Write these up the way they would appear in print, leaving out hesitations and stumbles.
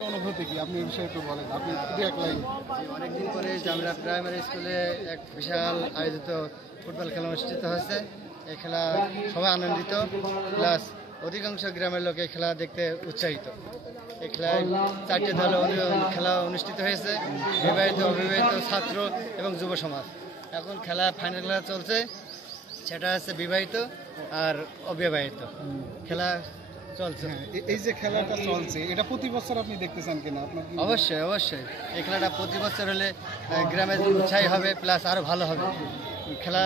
অনুভূতি কি আপনি এই বিষয়ে একটু বলেন, আপনি শুধু এক লাইন। অনেকদিন পরে জামরা প্রাইমারি স্কুলে এক বিশাল আয়োজিত ফুটবল খেলা অনুষ্ঠিত হয়েছে। এই খেলা সবাই আনন্দিত, প্লাস অধিকাংশ গ্রামের লোক এই খেলা দেখতে উৎসাহিত। এই খেলায় 4টে দলে খেলা অনুষ্ঠিত হয়েছে, বিবাহিত, অবিবাহিত, ছাত্র এবং যুব সমাজ। এখন খেলা ফাইনাল খেলা চলছে, সেটা হচ্ছে বিবাহিত আর অবিবাহিত খেলা চলছে। এই যে খেলাটা চলছে, এটা প্রতি বছর আপনি দেখতে চান কিনা? আপনার অবশ্যই অবশ্যই এই খেলাটা প্রতি বছর হলে গ্রামের উৎসাহী হবে, প্লাস আরও ভালো হবে। খেলা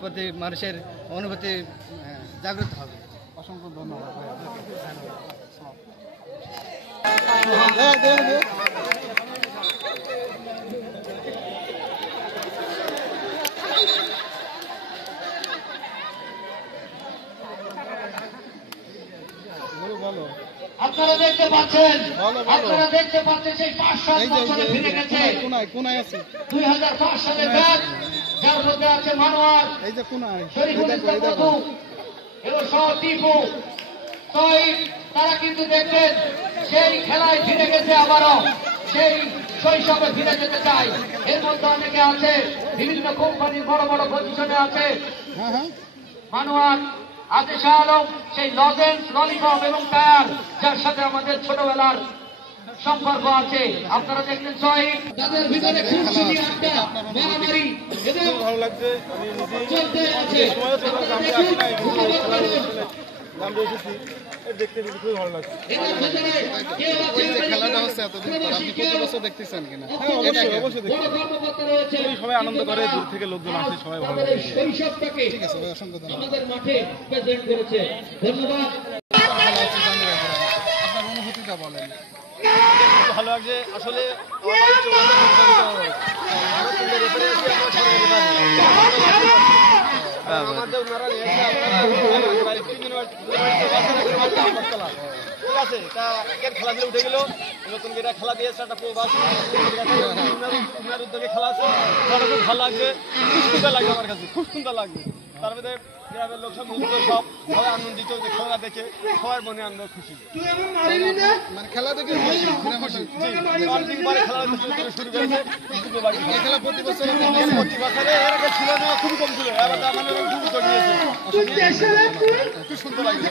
প্রতি মানুষের অনুভূতি জাগ্রত হবে। অসংখ্য ধন্যবাদ বলো। আপনারা দেখতে পাচ্ছেন, আপনারা দেখতে পাচ্ছেন সেই 5-7 বছরে ফিরে গেছে। কোনায় আছে 2005 সালের ব্যাচ, যার মধ্যে আছে মানোয়ার, এই যে কোনায় শরীফুল ইসলাম মধু এবং সহ টিপু তহিদ। তারা কিন্তু দেখবেন সেই খেলায় ফিরে গেছে, আবারও সেই শৈশবে ফিরে যেতে চায়। এর মধ্যে অনেকে আছে বিভিন্ন কোম্পানির বড় বড় পজিশনে আছে। মানোয়ার আছে, শাহ আলম সেই লজেন্স, ললিপপ এবং টায়ার, যার সাথে আমাদের ছোটবেলার সম্পর্ক আছে। আপনারা দেখলেন শহীদ, তাদের ভিতরে খুনসুটি, আড্ডা, মারামারি এবং ভালো লাগছে। চলতে আছে। দেখতে খুবই ভালো লাগছে। খেলাটা হচ্ছে এতদিন পর, আপনি প্রতি বছর দেখতেছেন কিনা? অবশ্যই সবাই আনন্দ করে, দূর থেকে লোকজন আসে, সবাই ভালো লাগে। ঠিক আছে ভাই, অসংখ্য ধন্যবাদ। আমাদের মাঠে প্রেজেন্ট করেছে, ধন্যবাদ। আপনার অনুভূতিটা বলেন। ভালো লাগছে আসলে। ঠিক আছে, তা খেলাধুলা উঠে গেল, নতুন করে খেলা দিয়েছে একটা প্রবাস উদ্যোগে খেলা আছে, খুব ভালো লাগছে, খুব সুন্দর লাগছে আমার কাছে, খুব সুন্দর লাগছে। তার মধ্যে গ্রামের লোক সব মুক্ত, সবাই আনন্দিত যে খেলা দেখে সবার মনে আনন্দ খুশি। মানে খেলা দেখে অনেকদিন পরে খেলা শুরু করেছে। খেলা প্রতি বছর প্রতি বছরে এর আগে ছিল না, খুবই কম ছিল, এবার আমাদের খুবই কমিয়েছে, খুব সুন্দর লাগছে।